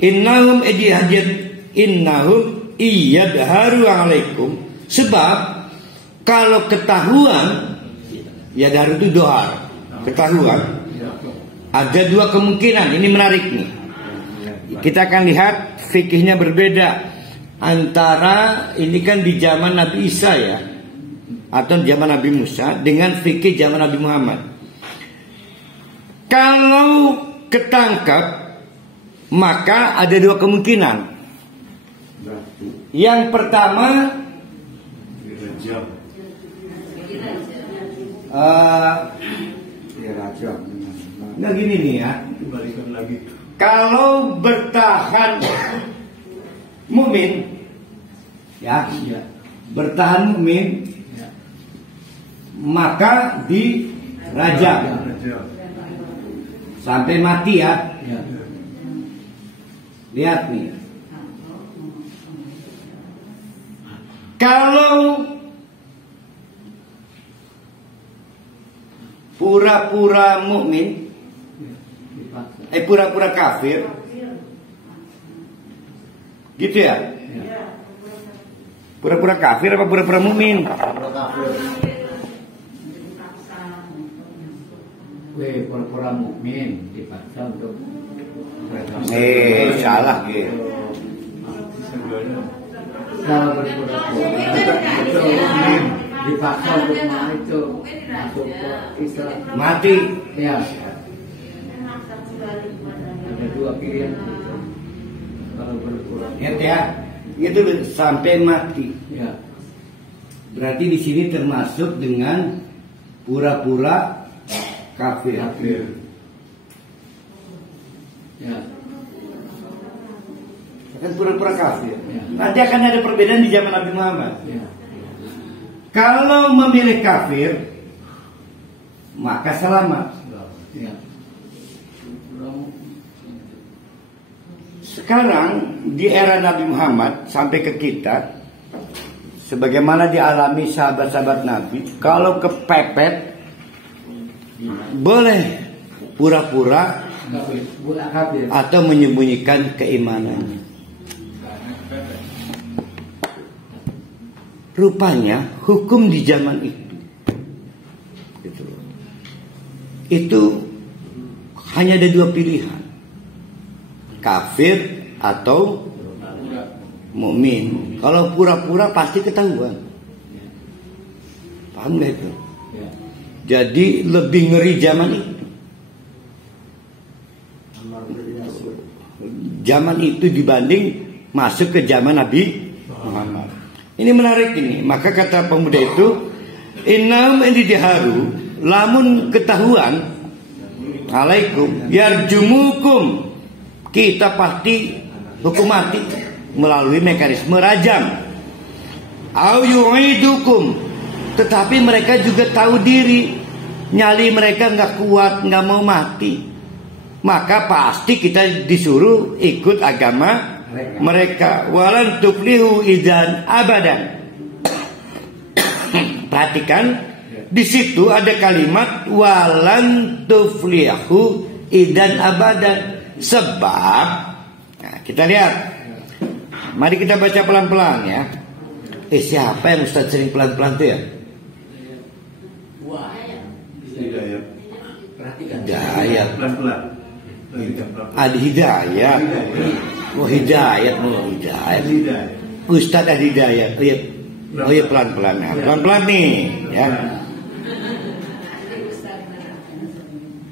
innahum iyadharu alaikum. Sebab kalau ketahuan, ya daru itu dohar, ketahuan. Ada dua kemungkinan. Ini menarik nih. Kita akan lihat fikihnya berbeda antara ini kan di zaman Nabi Isa ya, atau di zaman Nabi Musa dengan fikih zaman Nabi Muhammad. Kalau ketangkap, maka ada dua kemungkinan. Yang pertama, nggak gini nih ya. Kalau bertahan mukmin, ya, bertahan mukmin, maka dirajam sampai mati ya. Lihat nih. Kalau pura-pura mukmin, pura-pura kafir, gitu ya? Pura-pura kafir apa pura-pura mukmin? Pura-pura mukmin dipaksa untuk salah gitu. Kalau berpura-pura mukmin dipaksa untuk itu masuk ke Islam, mati. Ya. Ada dua pilihan kalau berpura-pura. Ya, itu sampai mati. Ya. Berarti di sini termasuk dengan pura-pura kafir. Ya. Kan pura-pura kafir. Ya. Nanti akan ada perbedaan di zaman Nabi Muhammad. Ya. Kalau memilih kafir, maka selamat. Ya. Sekarang di era Nabi Muhammad sampai ke kita, sebagaimana dialami sahabat-sahabat Nabi, kalau kepepet boleh pura-pura atau menyembunyikan keimanannya. Rupanya hukum di zaman itu hanya ada dua pilihan, kafir atau mukmin. Kalau pura-pura pasti ketahuan. Paham gak itu? Jadi lebih ngeri zaman itu. Zaman itu dibanding masuk ke zaman Nabi Muhammad. Ini menarik ini. Maka kata pemuda itu, innahum indidharu, lamun ketahuan alaikum yarjumukum, kita pasti hukum mati melalui mekanisme rajam. Au yu'idukum, tetapi mereka juga tahu diri, nyali mereka nggak kuat, nggak mau mati, maka pasti kita disuruh ikut agama mereka. Walan tuflihu idzan abadan. Perhatikan di situ ada kalimat walan tuflihu idzan abadan. Sebab, nah, kita lihat. Mari kita baca pelan-pelan ya. Siapa yang Ustaz sering pelan-pelan tuh ya? Hidayat. Pelan-pelan. Adi Hidayat. Oh Hidayat, Ustaz Adi Hidayat. Oh iya pelan-pelan. Nah, pelan-pelan nih ya.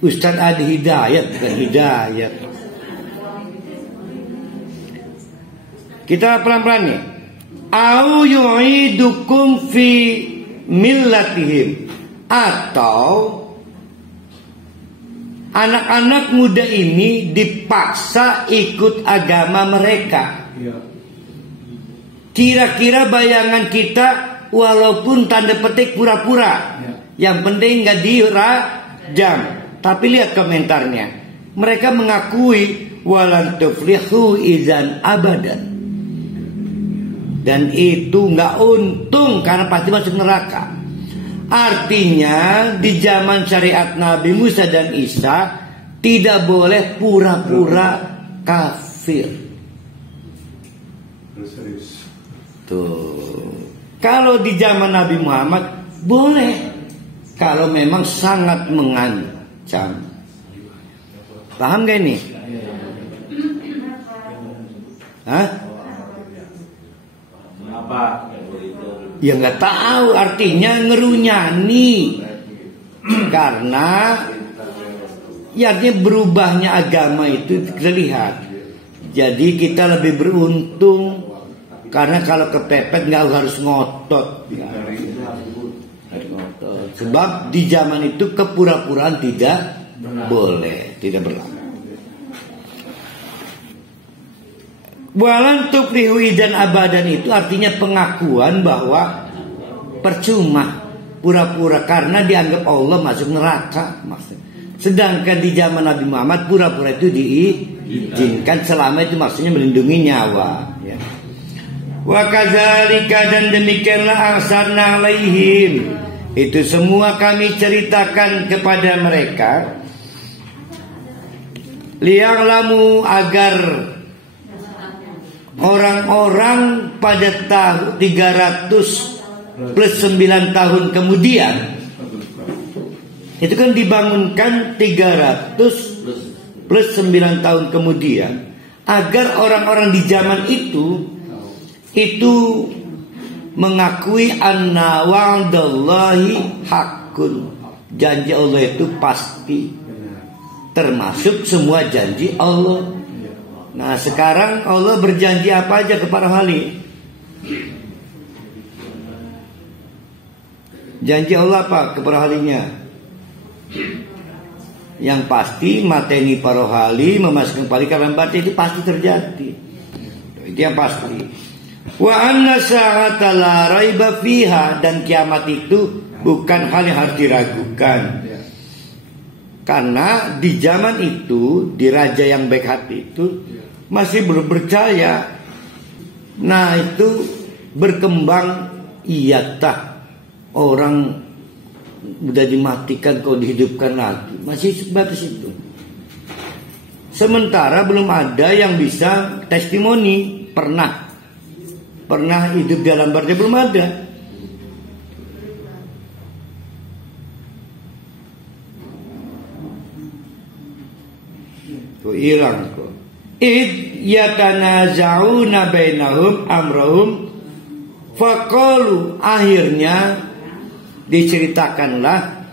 Ustaz Adi Hidayat bukan Hidayat. Kita pelan-pelan nih. Au yu'idukum fi millatihim, atau anak-anak muda ini dipaksa ikut agama mereka. Kira-kira bayangan kita, walaupun tanda petik pura-pura, yang penting nggak dirajam. Tapi lihat komentarnya, mereka mengakui walan tuflihu idzan abadan, dan itu nggak untung karena pasti masuk neraka. Artinya di zaman syariat Nabi Musa dan Isa tidak boleh pura-pura kafir. takfir. Tuh. Kalau di zaman Nabi Muhammad boleh, kalau memang sangat mengancam. Paham gak ini? Hah? Apa? Ya nggak tahu, artinya ngerunyani. Karena ya artinya berubahnya agama itu terlihat. Jadi kita lebih beruntung, karena kalau kepepet nggak harus ngotot. Sebab di zaman itu kepura-puraan tidak boleh, tidak berlaku. Walan tuflihu idzan abadan itu artinya pengakuan bahwa percuma pura-pura karena dianggap Allah masuk neraka maksudnya. Sedangkan di zaman Nabi Muhammad pura-pura itu diizinkan selama itu maksudnya melindungi nyawa, ya. Wa kadzalika, dan demikianlah arsalna alaihim, itu semua kami ceritakan kepada mereka, liya'lamu, agar orang-orang pada tahun 300 plus 9 tahun kemudian, itu kan dibangunkan 300 plus 9 tahun kemudian, agar orang-orang di zaman itu mengakui anna wa'dallahi haqqun, janji Allah itu pasti, termasuk semua janji Allah. Nah sekarang Allah berjanji apa aja kepada Hali? Janji Allah apa kepada Halinya? Yang pasti mateni para Hali, memasukkan pali kalam batin, itu pasti terjadi. Itu yang pasti. Wa anna sa'ata la raiba fiha, dan kiamat itu bukan hal yang harus diragukan. Karena di zaman itu, di raja yang baik hati itu masih belum percaya. Nah itu berkembang, iya tak, orang udah dimatikan kok dihidupkan lagi, masih sebatas itu. Sementara belum ada yang bisa testimoni pernah hidup dalam barzah, belum ada. Tuh hilang kok. Id yatanaza'una bainahum amrahum faqalu, akhirnya diceritakanlah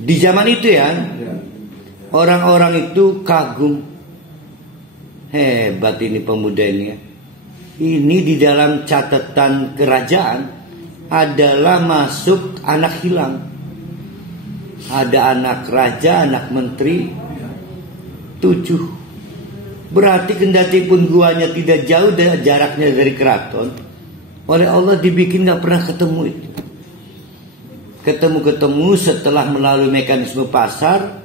di zaman itu ya, orang-orang itu kagum, hebat ini pemuda ini ya. Ini di dalam catatan kerajaan adalah masuk anak hilang. Ada anak raja, anak menteri 7. Berarti kendati pun guanya tidak jauh jaraknya dari keraton, oleh Allah dibikin gak pernah ketemu itu. Ketemu setelah melalui mekanisme pasar,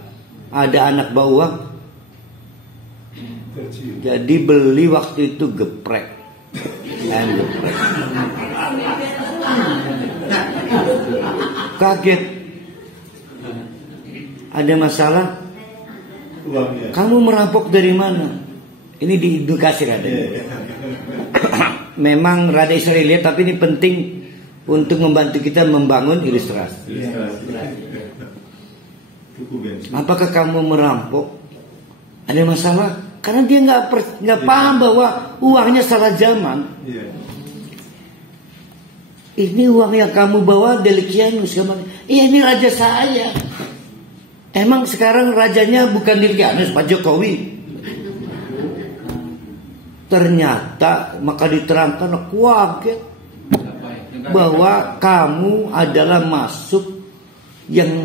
ada anak bawang. Jadi beli waktu itu geprek. Kaget. Ada masalah? Kamu merampok dari mana? Ini diedukasi Raden. Memang Raden Israel, tapi ini penting untuk membantu kita membangun ilustrasi. Apakah kamu merampok? Ada masalah? Karena dia nggak paham bahwa uangnya salah zaman. Ini uang yang kamu bawa Delikianus. Iya, ini raja saya. Emang sekarang rajanya bukan Delikianus, Pak Jokowi. Ternyata maka diterangkan, kaget bahwa kamu adalah masuk yang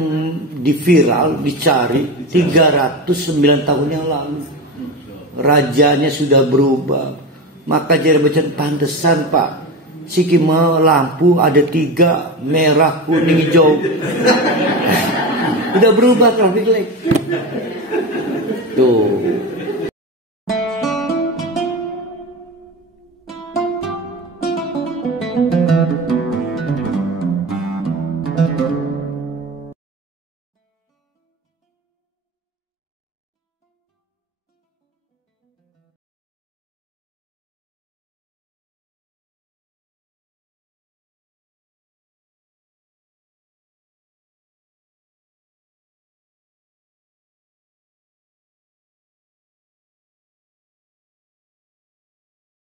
diviral, dicari 309 tahun yang lalu. Rajanya sudah berubah. Maka jadi bacaan pantesan Pak, Siki mau lampu ada 3, merah, kuning, hijau. Udah berubah traffic light. Tuh.